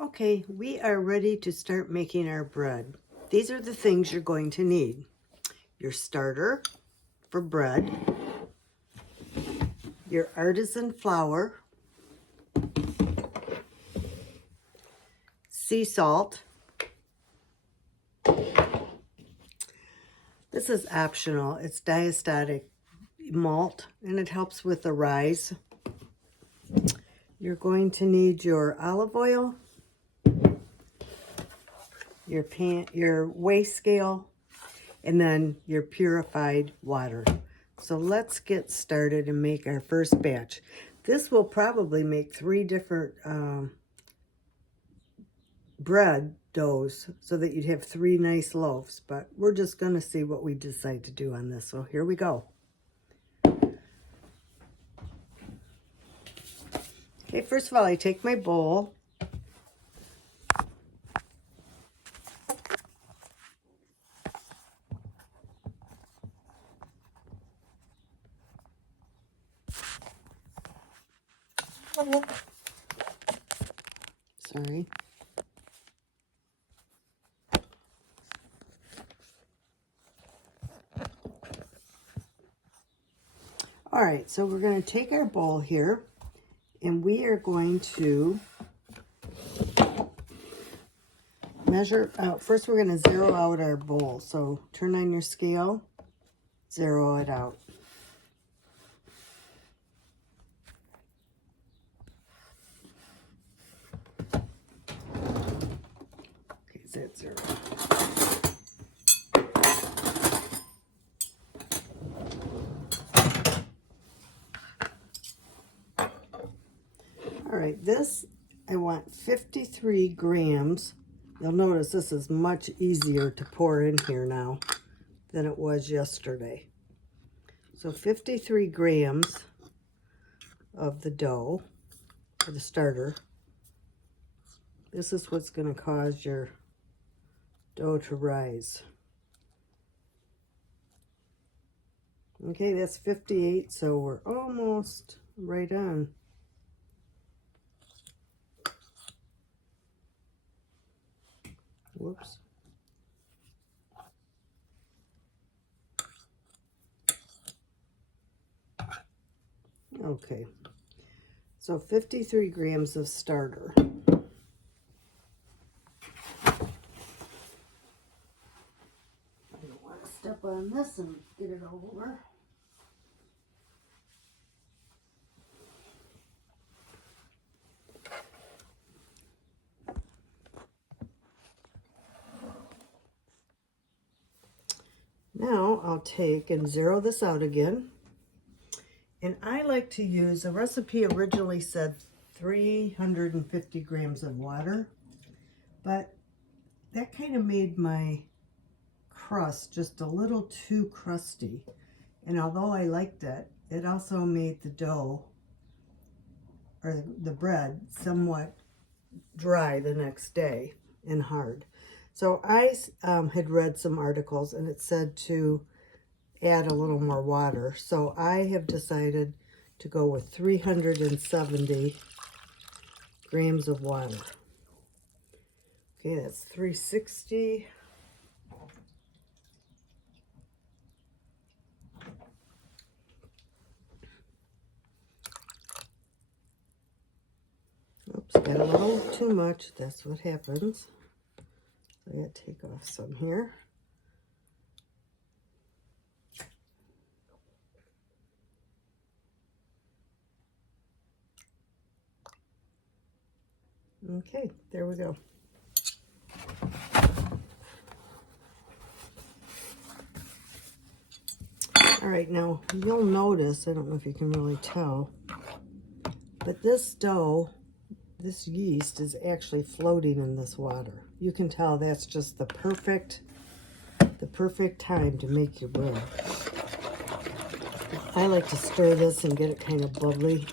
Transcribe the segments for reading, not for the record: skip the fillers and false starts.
Okay, we are ready to start making our bread. These are the things you're going to need. Your starter for bread, your artisan flour, sea salt. This is optional. It's diastatic malt and it helps with the rise. You're going to need your olive oil, your weigh scale, and then your purified water. So let's get started and make our first batch. This will probably make 3 different bread doughs so that you'd have 3 nice loaves, but we're just going to see what we decide to do on this. So here we go. Okay, first of all, I take my bowl. Sorry. All right, so we're going to take our bowl here and we are going to measure out. First, we're going to zero out our bowl. So turn on your scale, zero it out. Okay, is that 0? All right, this, I want 53 grams. You'll notice this is much easier to pour in here now than it was yesterday. So 53 grams of the dough, or the starter. This is what's going to cause your dough to rise. Okay, that's 58, so we're almost right on. Whoops. Okay, so 53 grams of starter. I don't want to step on this and get it all over. Now I'll take and zero this out again. And I like to use, the recipe originally said 350 grams of water, but that kind of made my crust just a little too crusty. And although I liked it, it also made the dough, or the bread, somewhat dry the next day and hard. So I had read some articles and it said to add a little more water. So I have decided to go with 370 grams of water. Okay, that's 360. Oops, got a little too much. That's what happens. I gotta take off some here. Okay, there we go. All right, now you'll notice, I don't know if you can really tell, but this dough, this yeast is actually floating in this water. You can tell that's just the perfect time to make your bread. I like to stir this and get it kind of bubbly.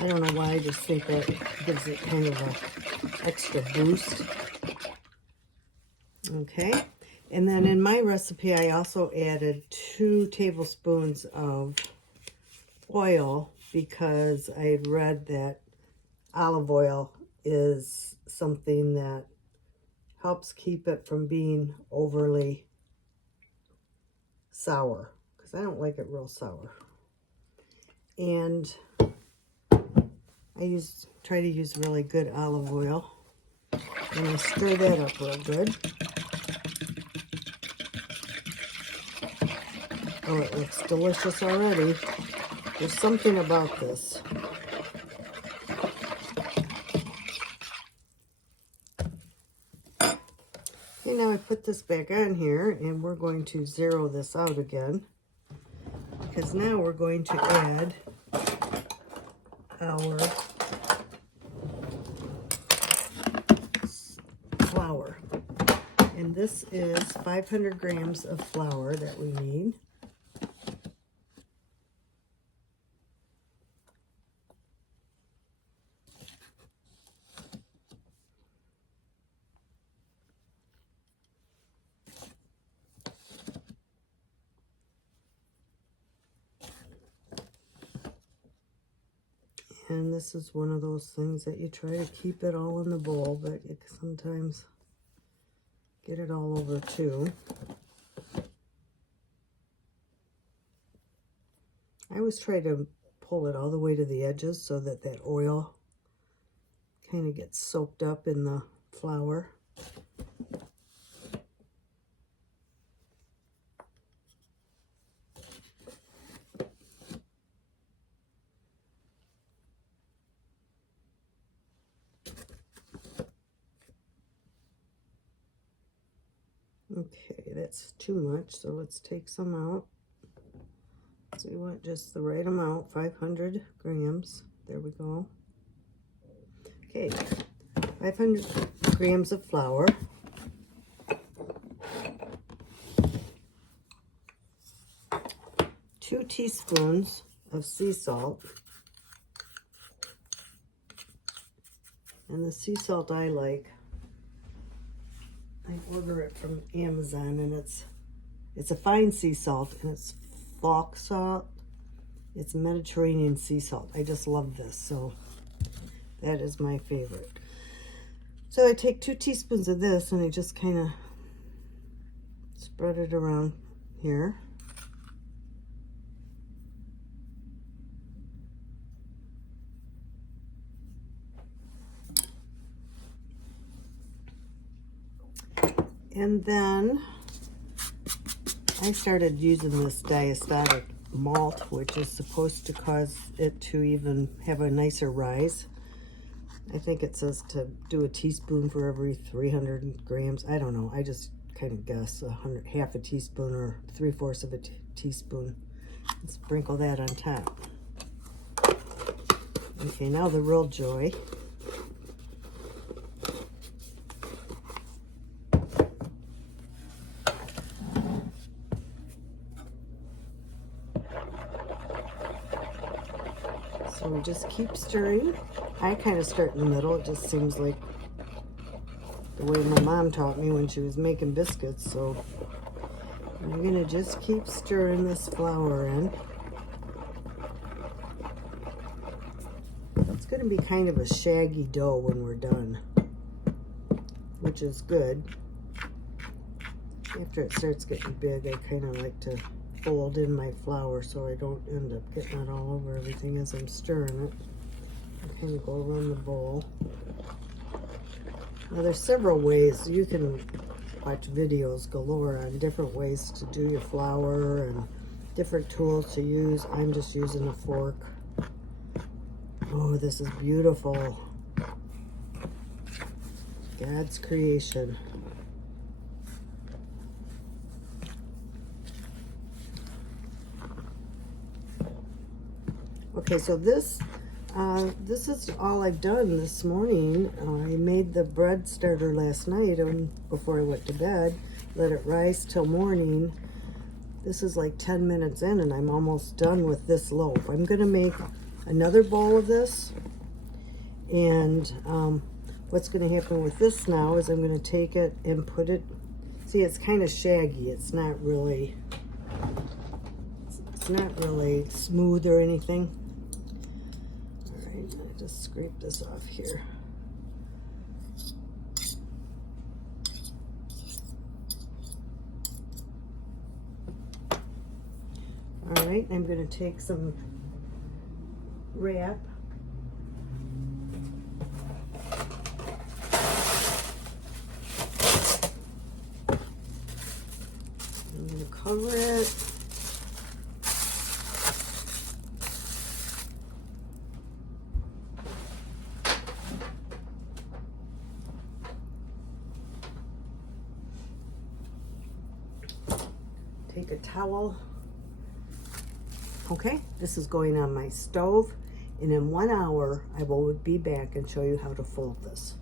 I don't know why, I just think that gives it kind of a extra boost. Okay, and then in my recipe, I also added 2 tablespoons of oil because I had read that olive oil is something that helps keep it from being overly sour, because I don't like it real sour. And I try to use really good olive oil, and I stir that up real good. Oh, it looks delicious already. There's something about this. Okay, now I put this back on here, and we're going to zero this out again, because now we're going to add our flour. And this is 500 grams of flour that we need. And this is one of those things that you try to keep it all in the bowl, but you sometimes get it all over too. I always try to pull it all the way to the edges so that that oil kind of gets soaked up in the flour. Okay, that's too much, so let's take some out. So we want just the right amount, 500 grams. There we go. Okay, 500 grams of flour. Two teaspoons of sea salt. And the sea salt I like, I order it from Amazon, and it's a fine sea salt, and it's Falk salt. It's Mediterranean sea salt. I just love this, so that is my favorite. So I take 2 teaspoons of this, and I just kind of spread it around here. And then I started using this diastatic malt, which is supposed to cause it to even have a nicer rise. I think it says to do a teaspoon for every 300 grams. I don't know. I just kind of guess half a teaspoon or 3/4 of a teaspoon. And sprinkle that on top. Okay, now the real joy. So we just keep stirring. I kind of start in the middle. It just seems like the way my mom taught me when she was making biscuits. So I'm going to just keep stirring this flour in. It's going to be kind of a shaggy dough when we're done, which is good. After it starts getting big, I kind of like to fold in my flour so I don't end up getting it all over everything as I'm stirring it. I kind of go around the bowl. Now there's several ways. You can watch videos galore on different ways to do your flour and different tools to use. I'm just using a fork. Oh, this is beautiful. God's creation. Okay, so this is all I've done this morning. I made the bread starter last night before I went to bed. Let it rise till morning. This is like 10 minutes in, and I'm almost done with this loaf. I'm going to make another bowl of this. And what's going to happen with this now is I'm going to take it and put it, see, it's kind of shaggy. It's not really smooth or anything. All right, I'm going to just scrape this off here. All right, I'm going to take some wrap. I'm going to cover it. Take a towel. Okay, this is going on my stove, and in 1 hour I will be back and show you how to fold this.